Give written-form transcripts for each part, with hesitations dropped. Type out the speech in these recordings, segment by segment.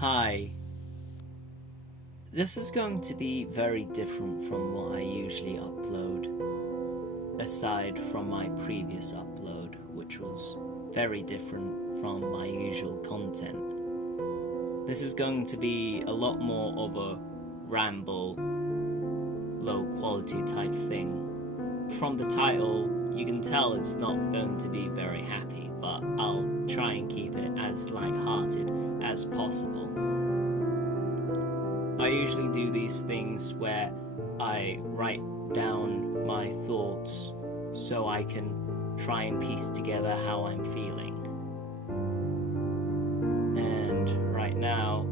Hi. This is going to be very different from what I usually upload, aside from my previous upload, which was very different from my usual content. This is going to be a lot more of a ramble, low quality type thing. From the title, you can tell it's not going to be very happy, but I'll try and keep it as light-hearted as possible. I usually do these things where I write down my thoughts so I can try and piece together how I'm feeling. And right now,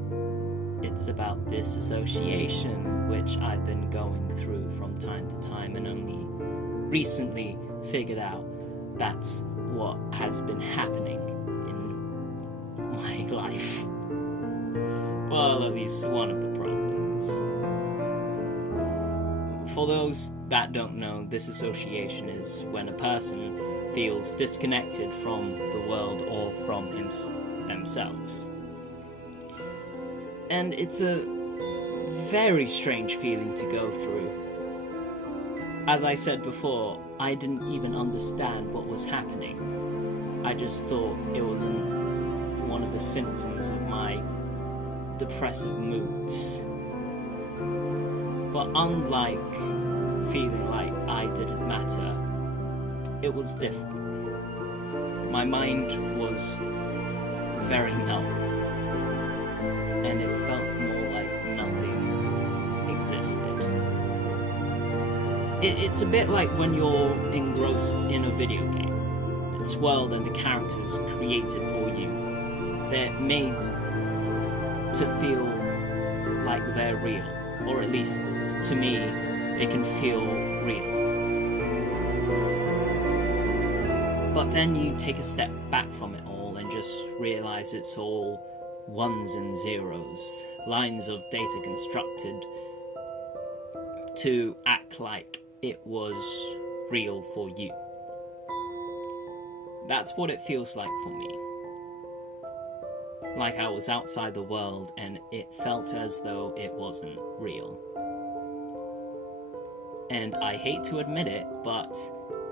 it's about dissociation, which I've been going through from time to time and only recently figured out that's what has been happening in my life. Well, at least one of the problems. For those that don't know, dissociation is when a person feels disconnected from the world or from themselves. And it's a very strange feeling to go through. As I said before, I didn't even understand what was happening. I just thought it was one of the symptoms of my depressive moods. But unlike feeling like I didn't matter, it was different. My mind was very numb, and it felt more like nothing existed. It's a bit like when you're engrossed in a video game. Its world and the characters created for you, they're made to feel like they're real, or at least to me, they can feel real. But then you take a step back from it all and just realize it's all ones and zeros, lines of data constructed to act like it was real for you. That's what it feels like for me. Like I was outside the world and it felt as though it wasn't real. And I hate to admit it, but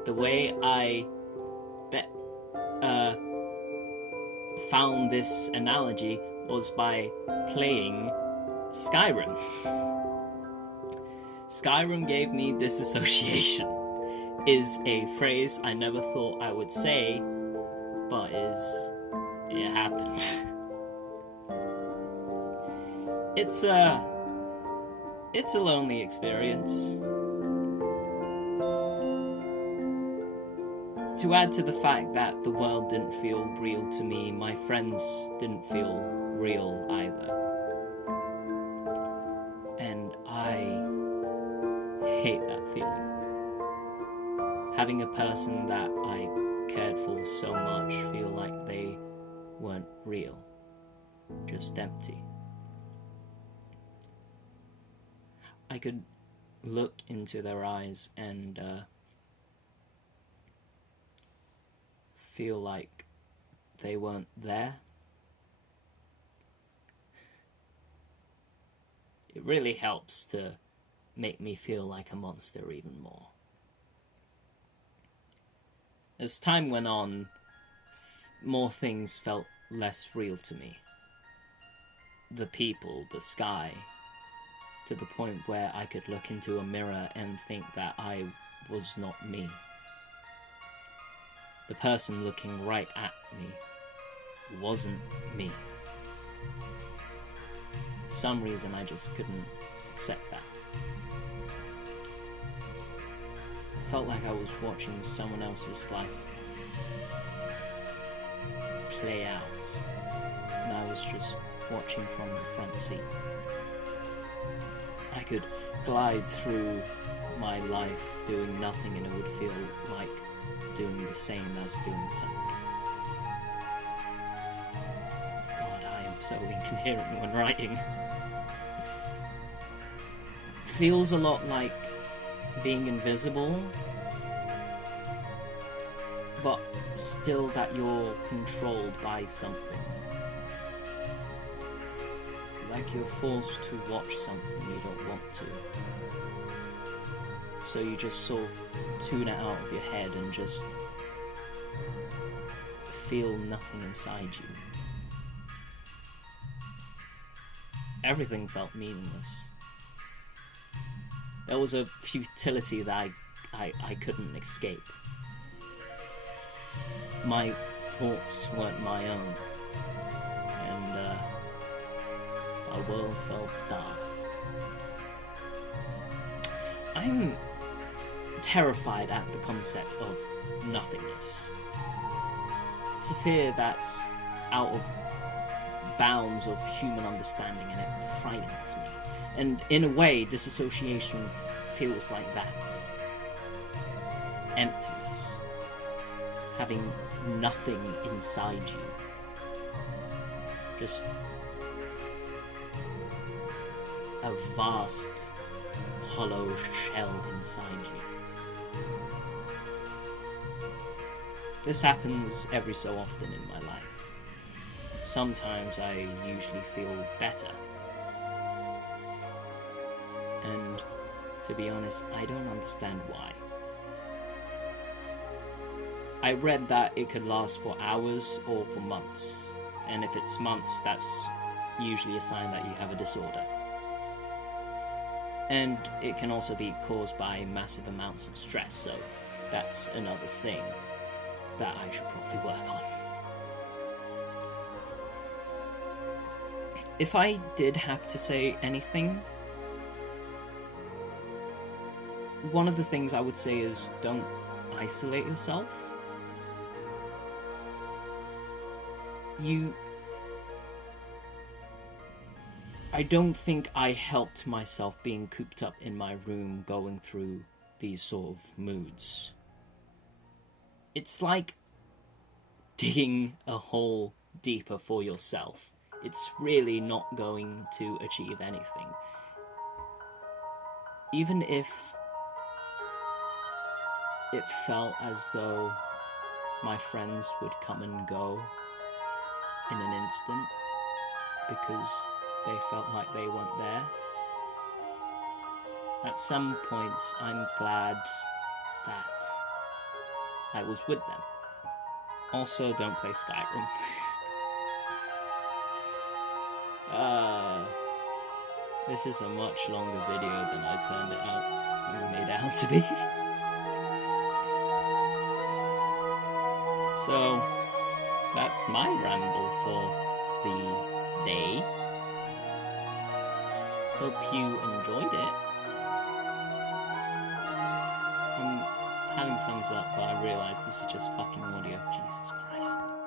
the way I found this analogy was by playing Skyrim. Skyrim gave me dissociation, is a phrase I never thought I would say, but it happened. It's a lonely experience. To add to the fact that the world didn't feel real to me, my friends didn't feel real either. And I hate that feeling. Having a person that I cared for so much feel like they weren't real, just empty. I could look into their eyes and feel like they weren't there. It really helps to make me feel like a monster even more. As time went on, more things felt less real to me. The people, the sky, to the point where I could look into a mirror and think that I was not me. The person looking right at me wasn't me. For some reason I just couldn't accept that. I felt like I was watching someone else's life play out, and I was just watching from the front seat. I could glide through my life doing nothing and it would feel like doing the same as doing something. God, I am so incoherent when writing. Feels a lot like being invisible, but still that you're controlled by something. like you're forced to watch something you don't want to. So you just sort of tune it out of your head and just feel nothing inside you. Everything felt meaningless. There was a futility that I couldn't escape. My thoughts weren't my own, and my world felt dark. I'm terrified at the concept of nothingness. It's a fear that's out of bounds of human understanding, and it frightens me. And in a way, dissociation feels like that. Emptiness. Having nothing inside you. Just a vast, hollow shell inside you. This happens every so often in my life. Sometimes I usually feel better. And to be honest, I don't understand why. I read that it could last for hours or for months. And if it's months, that's usually a sign that you have a disorder. And it can also be caused by massive amounts of stress, so that's another thing that I should probably work on. If I did have to say anything, one of the things I would say is don't isolate yourself. I don't think I helped myself being cooped up in my room going through these sort of moods. It's like digging a hole deeper for yourself. It's really not going to achieve anything. Even if it felt as though my friends would come and go in an instant because they felt like they weren't there. At some points, I'm glad that I was with them. Also, don't play Skyrim. This is a much longer video than I turned it out and made it out to be. So, that's my ramble for the day. Hope you enjoyed it. I'm having thumbs up, but I realise this is just fucking audio. Jesus Christ.